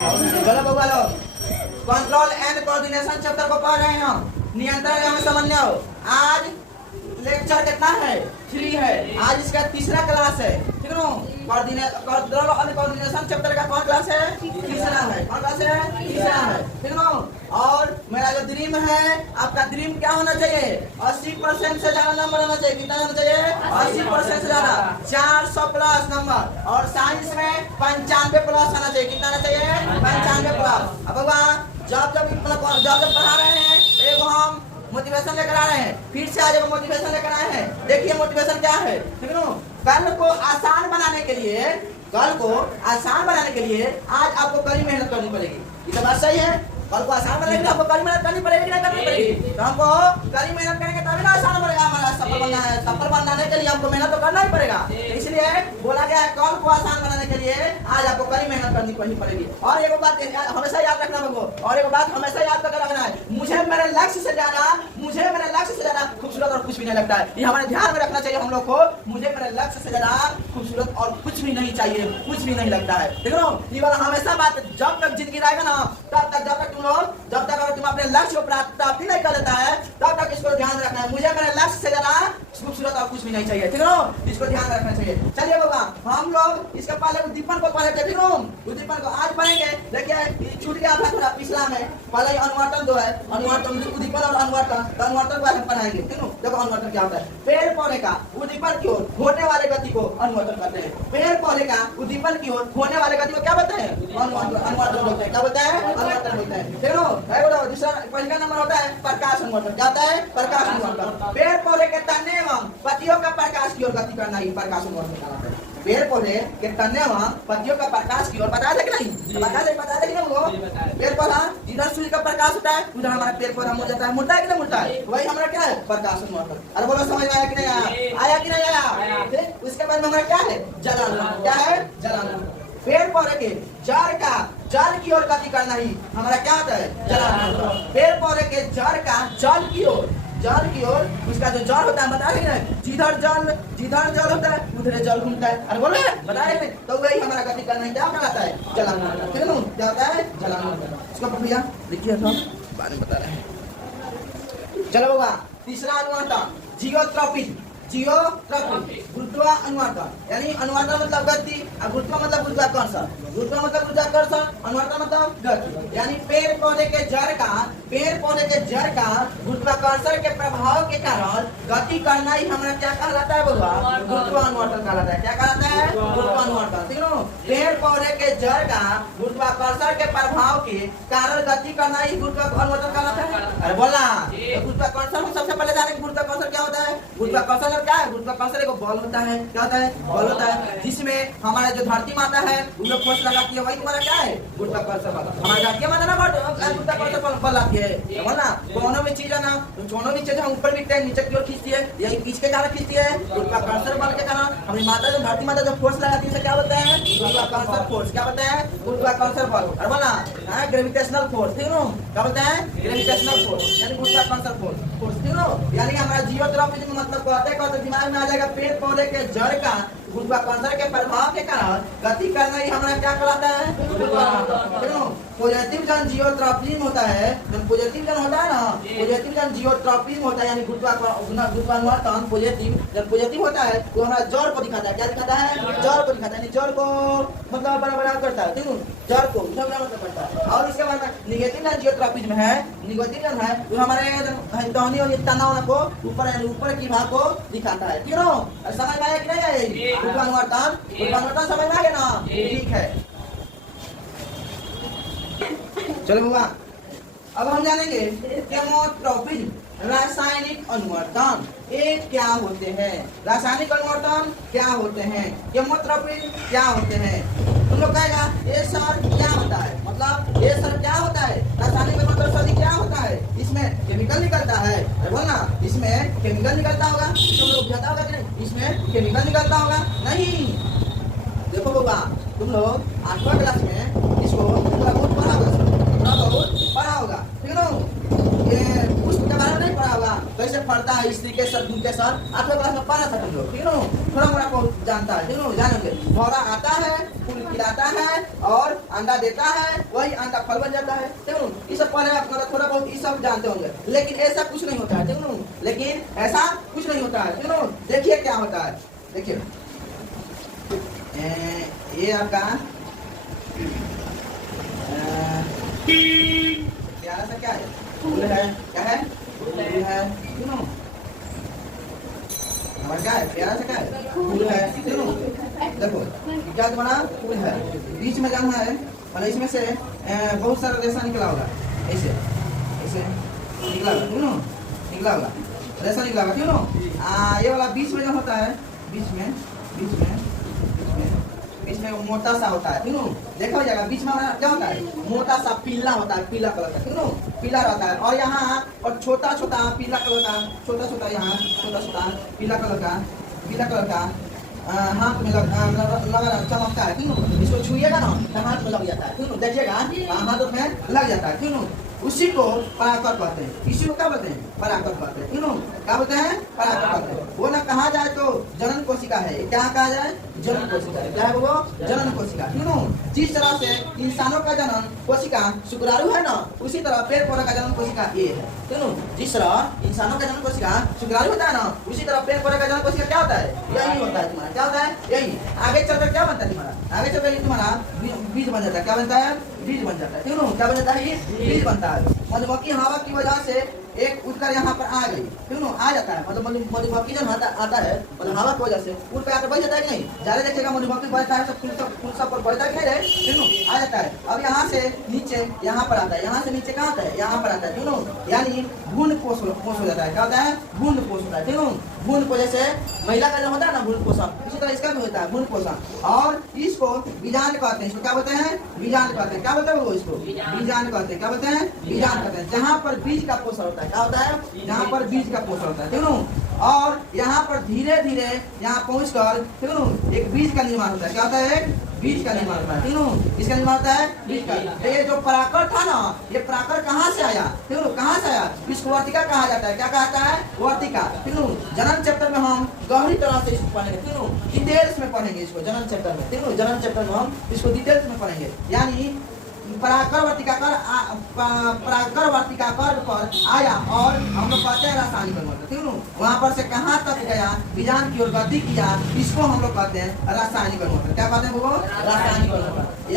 चलो बउआ लोग, कंट्रोल एंड कोऑर्डिनेशन चैप्टर को पढ़ रहे हैं हम। नियंत्रण एवं समन्वय। आज लेक्चर कितना है? 3 है। आज इसका तीसरा क्लास है, ठीक है। कंट्रोल एंड कोऑर्डिनेशन चैप्टर का कौन क्लास है? तीसरा है। कौन क्लास है? तीसरा है, ठीक है। और मेरा जो ड्रीम है, आपका ड्रीम क्या होना चाहिए? 80% से ज्यादा नंबर होना चाहिए। कितना होना चाहिए? 80% से ज्यादा, 400 प्लस नंबर। और साइंस में 95 प्लस आना चाहिए। कितना आना चाहिए? 95 प्लस। अब जब पढ़ा रहे हैं एगो हम मोटिवेशन लेकर आ रहे हैं। फिर से आज मोटिवेशन लेकर आए हैं। देखिए मोटिवेशन क्या है, ठीक है। कल को आसान बनाने के लिए आज आपको कड़ी मेहनत करनी पड़ेगी। ये तो बात सही है। कल को आसान बनाने के लिए आपको कड़ी मेहनत करनी पड़ेगी, नहीं करनी पड़ेगी? तो हमको कड़ी मेहनत करेंगे तभी ना आसान बनेगा। हमारा सफल बनना है, सफल बनाने के लिए हमको मेहनत तो करना ही पड़ेगा। इसलिए बोला गया है कल को आसान बनाने के लिए आज आपको कड़ी मेहनत करनी पड़ेगी। और एक बात हमेशा याद रखना होगा, और एक बात हमेशा याद करके रखना है, मुझे मेरे लक्ष्य से ज्यादा खूबसूरत और कुछ भी नहीं लगता है। ये हमारे ध्यान में रखना चाहिए हम लोग को। मुझे मेरे लक्ष्य से ज्यादा खूबसूरत और कुछ भी नहीं चाहिए, कुछ भी नहीं लगता है, ठीक है। ये वाला हमेशा बात जब तक जिंदगी रहेगा ना, तब तक जब तक अगर तुम अपने लक्ष्य को प्राप्त नहीं कर लेता है, तब तक इसको ध्यान रखना है। मुझे मेरे लक्ष्य से ज्यादा खूबसूरत और कुछ भी नहीं चाहिए, ठीक है। इसको ध्यान रखना चाहिए। चलिए बाबा, हम लोग इसके पहले उद्दीपन को पढ़े थे, ठीक है। उद्दीपन को आज पढ़ेंगे। देखिए छूट गया था थोड़ा पिछला में। पहले अनुवर्तन जो है, अनुवर्तन उद्दीपन और अनुवर्तन, तो अनुवर्तन को हम पढ़ाएंगे, ठीक है। देखो अनुवर्तन क्या होता है। पेड़ पौधे का उद्दीपन की ओर होने वाले गति को अनुवर्तन करते हैं। पेड़ पौधे का उद्दीपन की ओर होने वाले गति को क्या बोलते हैं? अनुवर्तन बोलते हैं। क्या बोलते हैं? अनुवर्तन बोलते हैं, ठीक है। दूसरा पहला नंबर होता है प्रकाश अनुवर्तन। क्या होता है? प्रकाश अनुवर्तन। पेड़ पौधे के तने एवं पत्तियों का प्रकाश की ओर गति करना ही प्रकाश अनुवर्तन कहलाता है। पेड़ पौधे के तने एवं पत्तियों का प्रकाश की ओर बता दे कि नहीं? बता दे कि नहीं? पेड़ पौधा जिधर सूर्य का प्रकाश होता है उधर हमारा पेड़ पौधा मुड़ जाता है। मुड़ता है कि नहीं मुड़ता है? वही हमारा क्या है? प्रकाश अनुवर्तन। अरे बोलो समझ में आया कि नहीं आया? आया कि नहीं आया? उसके बाद में हमारा क्या है? जल अनुवर्तन। क्या है? जल अनुवर्तन। पेड़ पौधे के जल की ओर गति करना ही हमारा क्या होता है? जल अनुवर्तन। पेड़ पौधे के जड़ का जल की ओर उसका जो जल होता है, बता रहे हैं जिधर जल होता है उधर जल घूमता है। अरे बोले बता रहे हैं, तो वही हमारा गति करना ही क्या कहलाता है? जल अनुवर्तन, ठीक है ना। क्या होता है? जल अनुवर्तन। इसको भैया देखिए तो बाद में बता रहे हैं। चलो बाबा, तीसरा अनुवर्तन जियोट्रॉपी गुरुत्व अनुवर्तन। यानी अनुवर्तन मतलब गति और गुरुत्व मतलब गुरुत्वाकर्षण। गुरुत्व मतलब गुरुत्वाकर्षण, अनुवर्तन मतलब गति। यानी पेड़ पौधे के जड़ का गुरुत्वाकर्षण के प्रभाव के कारण गति करना ही हमारा क्या कहलाता है बाबा? गुरुत्व अनुवर्तन कहलाता है। क्या कहलाता है? गुरुत्व अनुवर्तन, ठीक है। पेड़ पौधे के जड़ का गुरुत्वाकर्षण के प्रभाव के कारण गति करना ही गुरुत्व अनुवर्तन कहलाता है। अरे बोला गुरुत्वाकर्षण हम सबसे पहले जाने गुरुत्वाकर्षण क्या होता है। गुरुत्वाकर्षण क्या है? गुरुत्वाकर्षण एक बल होता है। क्या होता है? बल होता है, जिसमें हमारा जो धरती माता है वो लोग फोर्स लगाती है। वही तुम्हारा क्या है? गुरुत्वाकर्षण बल। हमारी धरती माता ना गुरुत्वाकर्षण बल लाती है, बोलना। दोनों भी चीज है ना, दोनों भी चीज हम ऊपर दिखते हैं, नीचे की ओर खींचती है। यही किसके कारण खींचती है? गुरुत्वाकर्षण बल के कारण। हमारी माता जो धरती माता जो फोर्स लगाती है क्या बोलते हैं? गुरुत्वाकर्षण फोर्स। क्या बोलते हैं? गुरुत्वाकर्षण बल। और बोला ग्रेविटेशनल फोर्स, ठीक है। क्या बोलते हैं? ग्रेविटेशनल फोर्स यानी गुरुत्वाकर्षण फोर्स, ठीक है। यानी हमारा जियोट्रॉपी मतलब कहते दिमाग में आ जाएगा, पेड़ पौधे के जड़ का गुरुत्वाकर्षण के प्रभाव के कारण गति करना ही हमारा क्या कहलाता है? पॉजिटिव जन जियोट्रॉपिज्म होता है। जब पॉजिटिव जन होता है ना, पॉजिटिव जन जियोट्रॉपिज्म होता है, यानी गुरुत्वाकर्षण पॉजिटिव जब पॉजिटिव होता है तो हमारा जड़ को दिखाता है। क्या दिखाता है? जड़ को दिखाता है, जड़ को मतलब बराबर करता है, ठीक है। जड़ को मतलब करता है। और इसके बाद निगेटिव जन जियोट्रॉपिज्म है, निगेटिव जन है वो हमारे टहनी और तनाव को ऊपर की भाग को दिखाता है, ठीक है। समझ में आया कि नहीं आएगी? गुरुत्वाकर्षण समझ में आ गया ना? ठीक है। चलो बाबा, अब हम जानेंगे केमोट्रॉपिज्म रासायनिक अनुवर्तन ये क्या होते हैं। रासायनिक अनुवर्तन क्या होते हैं? केमोट्रॉपिज्म क्या होते हैं? तुम लोग कहेगा ये सर क्या होता है, मतलब ये सर क्या होता है? रासायनिक अनुवर्तन सर क्या होता है? इसमें केमिकल निकलता है। बोलना इसमें केमिकल निकलता होगा। तुम लोग जाता होगा कि नहीं? इसमें केमिकल निकलता होगा नहीं? देखो बाबा, तुम लोग 8वां क्लास में इसको बहुत पढ़ा होगा, ठीक है ना। ये पुष्प के बारे में नहीं पढ़ा होगा, कैसे फलता है स्त्री के सर, दूध के सर। 8वां क्लास में पढ़ा था तुम लोग, ठीक है ना। थोड़ा मोड़ा को जानता है, ठीक है ना, जानेंगे। पौधा आता है, फूल खिलाता है और अंडा देता है, वही अंडा फल बन जाता है। ठीक है, ये सब पढ़े आप थोड़ा बहुत ये सब जानते होंगे, लेकिन ऐसा कुछ नहीं होता है। ठीक है, लेकिन ऐसा कुछ नहीं होता है। ठीक है, देखिए क्या होता है। देखिए ये आपका प्यारा सा क्या है, फूल है, क्या है, फूल है। क्यों हमारा क्या है, प्यारा सा क्या है, फूल है। क्यों देखो क्या बना, फूल है, बीच में जाना है, मतलब इसमें से बहुत सारा रेशा निकला होगा, ऐसे ऐसे निकला होगा। क्यों निकला होगा, रेशा निकला होगा। क्यों ये वाला बीच में जो होता है, बीच में मोटा सा होता है। क्यों देखा हो जाएगा, बीच में क्या होता है, मोटा सा पीला होता है, पीला कलर का। क्यों पीला रहता है, और यहाँ और छोटा छोटा पीला कलर का, छोटा छोटा यहाँ छोटा छोटा पीला कलर का हाथ में लगा चमकता है। क्यों इसको छुइएगा ना तो हाथ में लग जाता है। क्यों देखिएगा हाथ में लग जाता है। क्यों उसी को पराकर कहते हैं, इसी को क्या बोलते हैं, पराकर कहते हैं। क्यों क्या बोलते हैं, पराकर कहते हैं। वो ना कहा जाए तो जनन कोशिका है, क्या कहा जाए, जनन कोशिका है। क्या है वो, जनन कोशिका। क्यों जिस तरह से इंसानों का जनन कोशिका शुक्राणु है ना, उसी तरह पेड़ पौधे का जनन कोशिका ये है। क्यों जिस तरह इंसानों का जनन कोशिका शुक्राणु होता है ना, उसी तरह पेड़ पौधे का जनन कोशिका क्या होता है, यही होता है तुम्हारा। क्या होता है, यही। आगे चलकर क्या बनता है तुम्हारा, आगे चलकर तुम्हारा बीज बन जाता है। क्या बनता है, बीज बन जाता है। क्यों क्या बन जाता है, ये बीज बनता है। मधुमक्खी हवा की वजह से एक उड़कर यहाँ पर आ गई। क्यों आ जाता है, मतलब मधुमक्खी जब आता है मतलब हवा की वजह से उड़ पे आकर बढ़ जाता है कि नहीं, ज्यादा देखिएगा मधुमक्खी बढ़ता है, सब फूल सब पर बढ़ता है कि नहीं रहे। क्यों आ जाता है, अब यहाँ से नीचे यहाँ पर आता है, यहाँ से नीचे कहाँ आता है, यहाँ पर आता है। क्यों यानी भ्रूण पोष हो जाता है। क्या होता है, भ्रूण पोष होता है। क्यों भ्रूण पोष, जैसे महिला का जो होता है ना भ्रूण पोषण, इसी तरह इसका भी होता है भ्रूण पोषण। और इसको बीजांड कहते हैं। इसको क्या बोलते हैं, बीजांड कहते हैं। क्या बोलते हैं वो, इसको बीजांड कहते हैं। क्या बोलते हैं, बीजांड कहते हैं। जहाँ पर बीज का पोषण होता है। क्या होता है, जहाँ पर बीज का पोषण होता है। क्यों और यहाँ पर धीरे धीरे यहाँ पहुँचकर क्यों एक बीज का निर्माण होता है। क्या होता है, एक बीज का निर्माण होता है। क्यों इसका निर्माण होता है, बीज का। ये जो पराकर था ना, ये पराकर कहाँ से आया, क्यों कहाँ से आया, इसको वर्तिका कहा जाता है। क्या कहता है, वर्तिका। क्यों जनन चैप्टर में हम गहरी तरह से इसको पढ़ेंगे। क्यों डिटेल्स में पढ़ेंगे इसको जनन चैप्टर में। क्यों जनन चैप्टर में हम इसको डिटेल्स में पढ़ेंगे। यानी पराकर वर्तिकाकर पर आया और हम लोग कहते हैं रासायनिक परिवर्तन। क्यों वहाँ पर से कहाँ तक गया, बीजांड की ओर गति किया, इसको हम लोग कहते हैं रासायनिक परिवर्तन। क्या कहते हैं वो, रासायनिक परिवर्तन।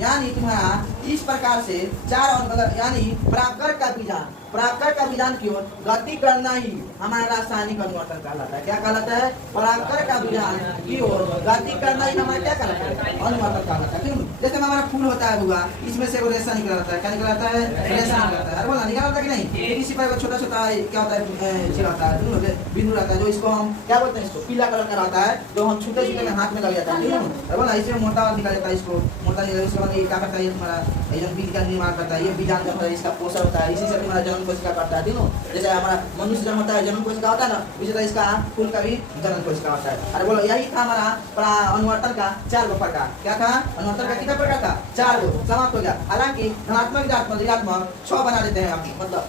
यानी तुम्हारा इस प्रकार से चार और यानी पराकर का बीजांड की ओर गति करना ही हमारा रासायनिक परिवर्तन कहलाता है। क्या कहलाता है, पराकर का बीजांड की ओर गति करना ही हमारा क्या कहलाता है, अनुवर्तन कहलाता है। क्यों जैसे हमारा फूल होता है हुआ, इसमें से वो रेशा निकल आता है। क्या निकल आता है, रेशा निकल आता है। अरे बोला निकल आता है कि नहीं, इसी पर छोटा छोटा क्या होता है, चिराता है, बिंदु रहता है, जो इसको हम क्या बोलते हैं, इसको पीला कलर का रहता है, जो हम छूटे छूटे में हाथ में लग जाता है। अरे बोला इसे मोटा निकल जाता है, इसको मोटा निकल क्या करता है, तुम्हारा बीज का निर्माण करता है। ये बीजांड जो है इसका पोषण होता है, इसी से तुम्हारा जनन कोशिका करता है। तीनों जैसे हमारा मनुष्य जन्म होता है, जनन कोशिका होता है ना, इसी तरह इसका फूल का भी जनन कोशिका होता है। अरे बोलो यही था हमारा अनुवर्तन का 4 गो प्रकार। क्या था, अनुवर्तन का कितना प्रकार था, 4 गो, समाप्त हो गया। हालांकि धनात्मक ऋणात्मक 6 बना देते हैं हम, मतलब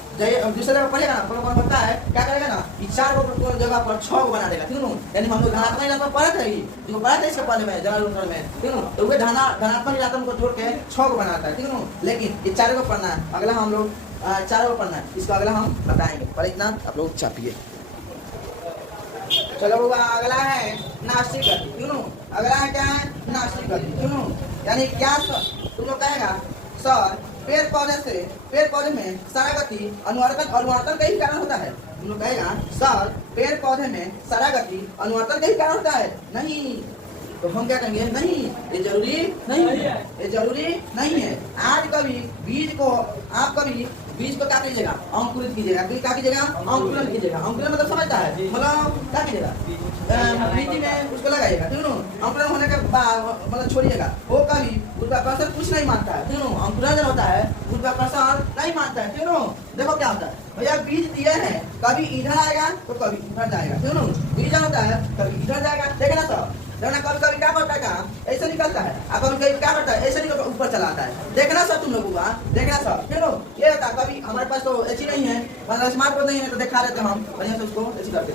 दूसरे जगह पढ़ेगा ना, कौन होता है, क्या करेगा ना, 4 गो जगह पर 6 गो बना देगा। तीनों यानी हम लोग धनात्मक ऋणात्मक पढ़ा था, जो पढ़ा था इसके पहले में जनरल उत्तर में। तीनों तो वे धनात्मक ऋणात्मक को जोड़ के 6 गो बनाता है। तीनों लेकिन ये 4 गो पढ़ना है, अगला हम लोग 4 गो पढ़ना है, इसको अगला हम बताएंगे। पर इतना आप लोग छापिए। चलो अगला है नास्तिक गति। क्यों अगला है, क्या है, नास्तिक गति। क्यों यानी क्या तुम लोग कहेगा, सर पेड़ पौधे में सारा गति अनुवर्तन का ही कारण होता है। तुम लोग कहेगा सर पेड़ पौधे में सारा गति अनुवर्तन का ही कारण होता है। नहीं, तो हम क्या करेंगे, नहीं ये जरूरी नहीं है, ये जरूरी नहीं है। आज कभी बीज को आप कभी बीज को क्या कीजिएगा, अंकुरित कीजिएगा। क्या कीजिएगा, अंकुरण कीजिएगा। अंकुरण मतलब समझता है, मतलब क्या कीजिएगा, मिट्टी में उसको लगाइएगा। क्यों अंकुरण होने के बाद मतलब छोड़िएगा, वो कभी गुरुत्वाकर्षण कुछ नहीं मानता है। क्यों अंकुरण जब होता है गुरुत्वाकर्षण नहीं मानता है। क्यों देखो क्या होता है भैया, बीज दिए हैं, कभी इधर आएगा तो कभी इधर जाएगा। क्यों बीज होता है कभी इधर जाएगा, देखना तो कभी कभी क्या करता है, काम ऐसे निकलता है, और कभी कभी क्या करता है, ऐसे निकल ऊपर चला आता है। देखना सब तुम लोग हुआ, देखना सब। फिर ये होता कभी हमारे पास तो ऐसी नहीं है, मतलब स्मार्ट बोर्ड नहीं है, तो दिखा देते हम बढ़िया से उसको ऐसी करते।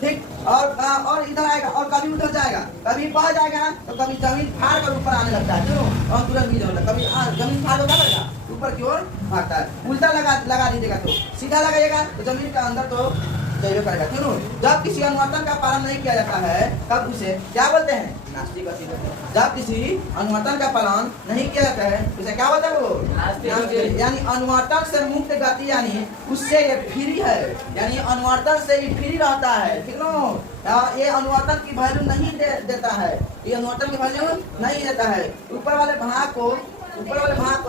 ठीक। और इधर आएगा और कभी उधर जाएगा, कभी बढ़ जाएगा तो कभी जमीन फाड़ कर ऊपर आने लगता है, क्यों? और तुरंत मिल होता, कभी जमीन फाड़ होगा करेगा ऊपर की ओर भागता है। उल्टा लगा दीजिएगा तो सीधा लगाइएगा तो जमीन के अंदर तो जाइए करेगा, क्यों? जब किसी अनुवर्तन का पालन नहीं किया जाता है तब उसे क्या बोलते हैं? नास्तिक गति। जब किसी अनुवर्तन का पालन नहीं किया जाता है उसे क्या बोलते हैं? वो नास्तिक। यानी अनुवर्तन से मुक्त गति, यानी उससे ये फ्री है, यानी अनुवर्तन से ये फ्री रहता है, ठीक है? ये अनुवर्तन की वैल्यू नहीं देता है, ये अनुवर्तन की वैल्यू नहीं देता है। ऊपर वाले भाग को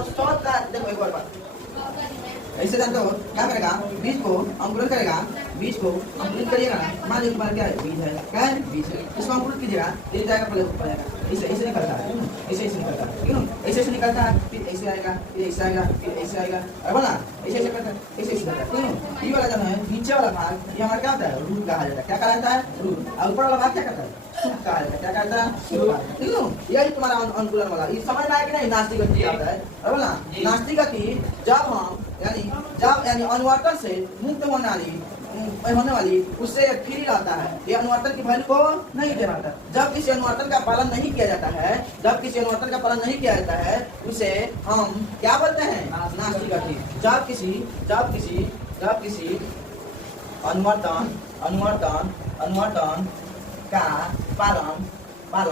शॉर्ट का देखो एक बार ऐसे जानते हो क्या करेगा? बीज को अंकुरण करेगा, बीज को अंकुरित करिएगा ना, मान लीजिए तुम्हारा क्या है? बीज है, क्या है? बीज है। इसको अंकुरित कीजिएगा, धीरे जाएगा, पहले ऊपर जाएगा, ऐसे निकलता है, ऐसे निकलता है, क्यों? ऐसे निकलता है, फिर ऐसे आएगा, फिर ऐसे आएगा, फिर ऐसे आएगा, और बोला ऐसे करता है, ऐसे निकलता है, क्यों? ये वाला जो है नीचे वाला भाग ये हमारा क्या होता है? रूट कहा जाता है। क्या कहा जाता है? रूट। और ऊपर वाला भाग क्या करता है? सूट कहा जाता है। क्या कहता है? सूट, ठीक है? यही तुम्हारा अनुकूलन वाला। ये समझ में आया कि नहीं? नास्तिक गति क्या होता है? और बोला नास्तिक गति जब हम यानी अनुवर्तन से मुक्त होने वाली उससे फ्री रहता है, ये अनुवर्तन की वैल्यू को नहीं दे रहा था। जब किसी अनुवर्तन का पालन नहीं किया जाता है, जब किसी अनुवर्तन का पालन नहीं किया जाता है उसे हम क्या बोलते हैं? नास्तिक गति। जब किसी अनुवर्तन का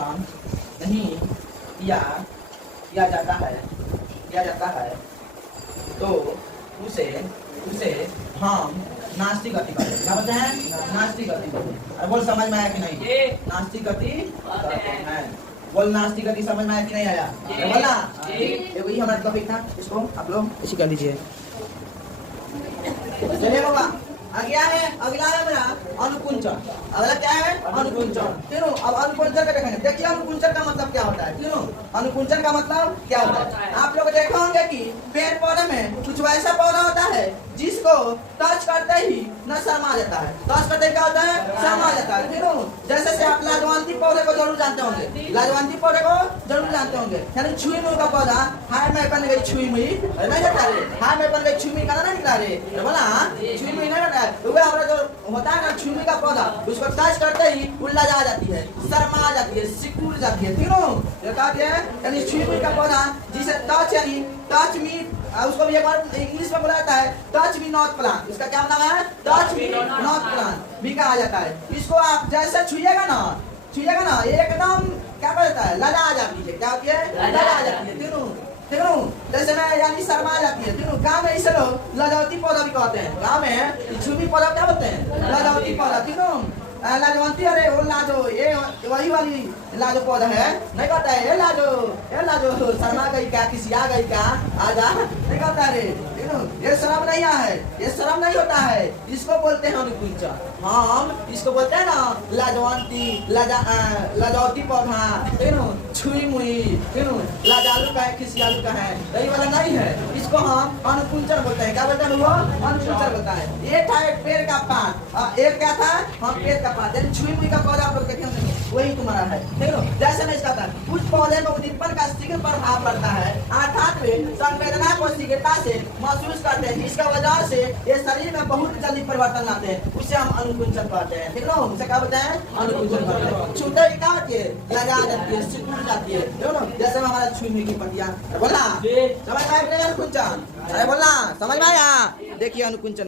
पालन नहीं किया जाता है तो उसे हम नास्तिक गति कहते हैं। क्या बोलते हैं? नास्तिक गति कहते हैं। अरे बोल, समझ में आया कि नहीं? नास्तिक गति कहते हैं। बोल, नास्तिक गति समझ में आया कि नहीं आया? बोला यही हमारा टॉपिक था, इसको आप लोग इसी कर लीजिए। चलिए बाबा, अगला है मेरा अनुकुंचन। अगला क्या है? अनुकुंचन। क्यों? अब अनुकुंचन का देखेंगे। देखिए अनुकुंचन का मतलब क्या होता है, क्यों? अनुकुंचन का मतलब क्या होता है? आप लोग देखे होंगे कि पेड़ पौधे में कुछ वैसा पौधा होता है जिसको टच करते ही न शर्मा जाता है। टच करते क्या होता है? शर्मा जाता है, क्यों? जैसे आप लाजवंती पौधे को जरूर जानते होंगे, लाजवंती पौधे को जरूर जानते होंगे, यानी छुई मुई का पौधा। हाय मैं बन गई छुई मुई नहीं जाता रे, हाय मैं बन गई छुई मुई का ना निकला रे, बोला छुई मुई नहीं जाता है। तो वह हमारा जो होता है ना छुई मुई का पौधा, उसको टच करते ही उल्ला जा जाती है, शर्मा जाती है, सिकुड़ जाती है, क्यों? ये कहते हैं यानी छुई मुई का पौधा जिसे टच यानी टच मी, उसको भी एक बार इंग्लिश में बोला जाता है टच मी नॉट प्लांट। इसका क्या नाम है? टच मी नॉट प्लांट भी कहा जाता है। इसको आप जैसे छुइएगा ना एकदम क्या कहता है? लजा आ जाती है। क्या होती है? लजा आ जाती है, तीनों जैसे मैं यानी शर्मा जाती है, तीनों। गाँव में इसे लोग लजावती पौधा भी कहते हैं। गाँव में छुमी पौधा क्या बोलते हैं? लजावती पौधा, तीनों। लाजवंती, अरे वो लाजो, ये वही वाली लाजो पौधा है, नहीं कहता है ये लाजो शर्मा गई क्या, किसी आ गई क्या, आजा, नहीं कहता है रे, ये शर्म नहीं है, ये शर्म नहीं होता है, इसको बोलते हैं अनुकुंचन। हम इसको बोलते हैं ना लाजवंती, लाजवती पौधा, छुई मुई, लाजालू का है, खिसियालू का है, यही वाला नहीं है, इसको हम अनुकुंचन बोलते हैं। क्या बोलते हैं? वो अनुकुंचन बोलता है। ये था एक पेड़ का पात, एक क्या था? हम पेड़ का पात, छुई मुई का पौधा आप लोग देखे होंगे, वही तुम्हारा है, ठीक है? जैसे मैं इसका था कुछ पौधे में उद्दीपन का शीघ्र प्रभाव पड़ता है, अर्थात वे संवेदना को शीघ्रता से महसूस करते हैं, जिसका वजह से ये शरीर में बहुत जल्दी परिवर्तन लाते हैं, उसे हम अनुकुंचन कहते हैं, ठीक है? उसे क्या बोलते हैं? अनुकुंचन कहते हैं। छूटे क्या होती है? लगा जाती है, सिकुड़ जाती है, जैसे हमारा छुई की पत्तियां। बोला समझ में आया अनुकुंचन? अरे बोला समझ में आया? देखिए अनुकुंचन।